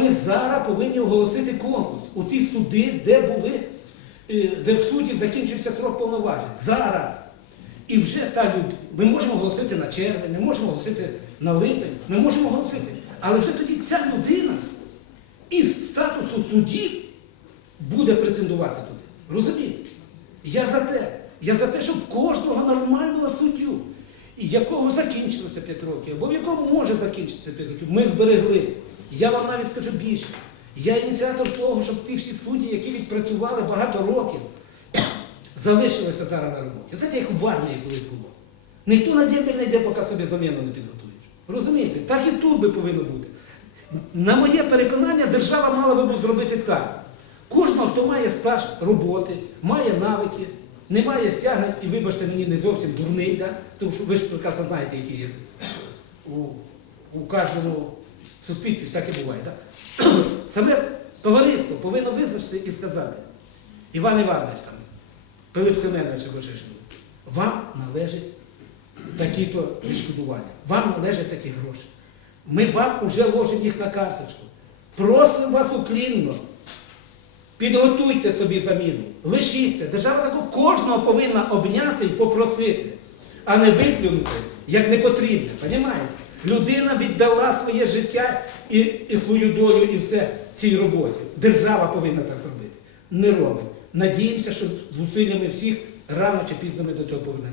Ми зараз повинні оголосити конкурс у ті суди, де були, е, де в суді закінчується срок повноважень. Зараз. І вже та люд... Ми можемо оголосити на червень, ми можемо оголосити на липень, ми можемо оголосити. Але вже тоді ця людина із статусу судді буде претендувати туди. Розумієте? Я за те. Я за те, щоб кожного нормального суддю, якого закінчилося 5 років, або в якому може закінчитися 5 років, ми зберегли. Я вам навіть скажу більше. Я ініціатор того, щоб ті всі судді, які відпрацювали багато років, залишилися зараз на роботі. Знаєте, як в армії колись було. Ніхто на дембель не йде, поки собі заміну не підготуєш. Розумієте? Так і тут би повинно бути. На моє переконання, держава мала би зробити так. Кожного, хто має стаж роботи, має навики, не має стягнень, і вибачте мені не зовсім дурний, да? тому що ви ж прекрасно знаєте, які є у, у кожному суспільстві всяке буває. Да? Саме товариство повинно визначитися і сказати, Іван Іванович, там, Пилип Семенович або вам належить такі-то відшкодування, вам належать такі гроші. Ми вам вже ложимо їх на карточку. Просимо вас уклінно. Підготуйте собі заміну, лишіться. Держава таку кожного повинна обняти і попросити, а не виплюнути, як не потрібне. Понімаєте? Людина віддала своє життя і, і свою долю, і все цій роботі. Держава повинна так зробити. Не робить. Надіємося, що зусиллями всіх рано чи пізно ми до цього повернемося.